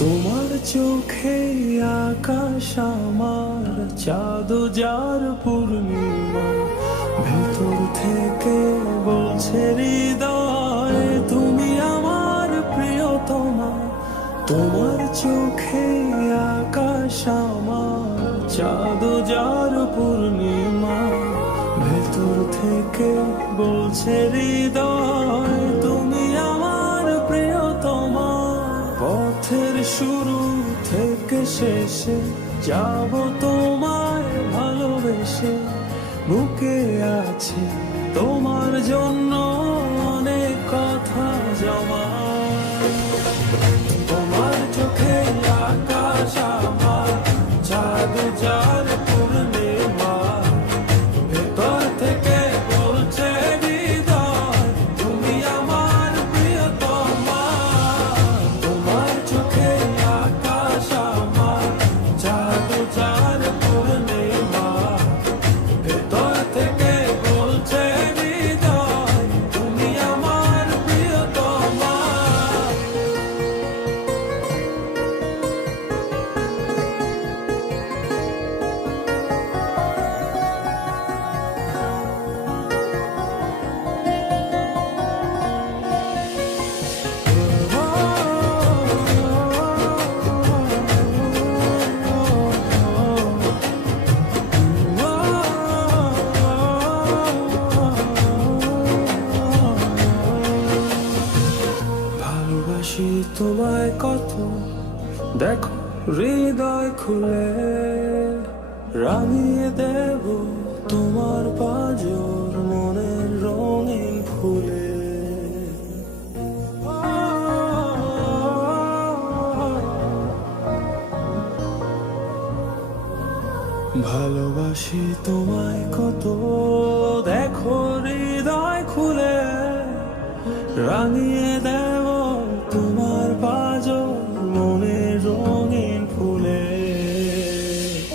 তোমার চোখে আকাশ আমার চাঁদ যার পূর্ণিমা, ভেতর থেকে বলছে হৃদয় তুমি আমার প্রিয়তমা। তোমার চোখে আকাশ আমার চাঁদ যার পূর্ণিমা, ভেতর থেকে বলছে হৃদয় তুমি আমার প্রিয়তমা। পথের শুরু থেকে শেষে যাব তোমায় ভালোবেসে, বুকে আছে তোমার জন্য অনেক কথা জমা। তোমার চোখে আকাশ আমার চাঁদ যার পূর্ণিমা, ভেতর থেকে বলছে হৃদয় তুমি আমার প্রিয়তমা। তোমার চোখে আকাশ আমার চাঁদ যার পূর্ণিমা, ভেতর থেকে বলছে হৃদয় তুমি আমার প্রিয়তমা। ভালোবাসি তোমায় কত, দেখো হৃদয় খুলে রাঙিয়ে দেব তোমার পাঁজর মনের রঙিন ফুলে। ভালোবাসি তোমায় কত, দেখো হৃদয় খুলে রাঙিয়ে দেব তোমার পাঁজর মনের রঙিন ফুলে।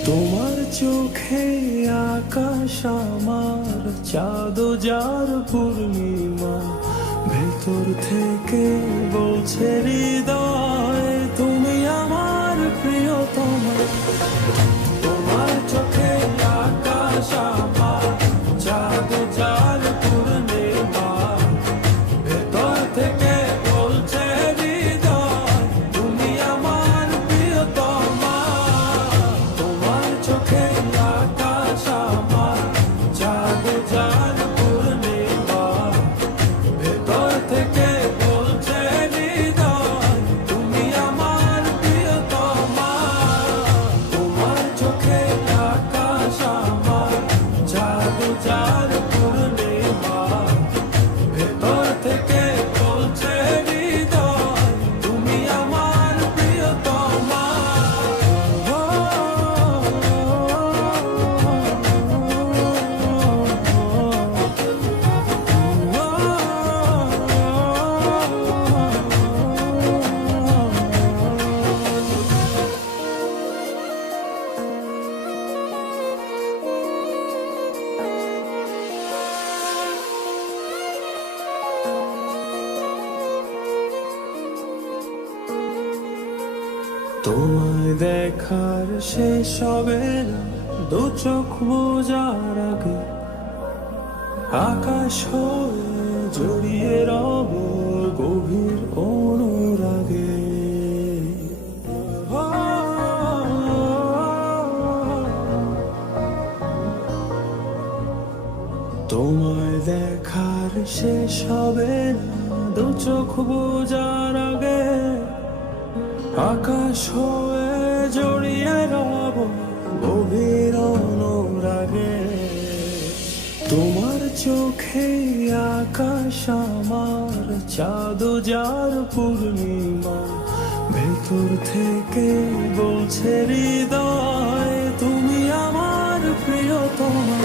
তোমার চোখে আকাশ আমার চাঁদ যার পূর্ণিমা, ভেতর থেকে বলছে হৃদয় তুমি আমার প্রিয়তমা। তোমার চোখে আকাশ আমার চাঁদ যার পূর্ণিমা, ভেতর থেকে বলছে হৃদয় তুমি আমার প্রিয়তমা। তোমার চোখে আকাশ আমার চাঁদ যার পূর্ণিমা, ভেতর থেকে বলছে হৃদয় তুমি আমার প্রিয়তমা। তোমার চোখে আকাশ আমার চাঁদ যার পূর্ণিমা, ভেতর থেকে বলছে হৃদয় তুমি আমার প্রিয়তমা। তোমায় দেখার শেষ হবে না দু চোখ বোঝার আগে, আকাশ হয়ে জড়িয়ে রব গভীর অনুরাগে। তোমায় দেখার শেষ হবে না দু চোখ বোঝার আগে, আকাশ হয়ে জড়িয়ে রব গভীর অনুরাগে। তোমার চোখে আকাশ আমার চাঁদ যার পূর্ণিমা, ভেতর ভেতর থেকে বলছে হৃদয় তুমি আমার প্রিয়তমা।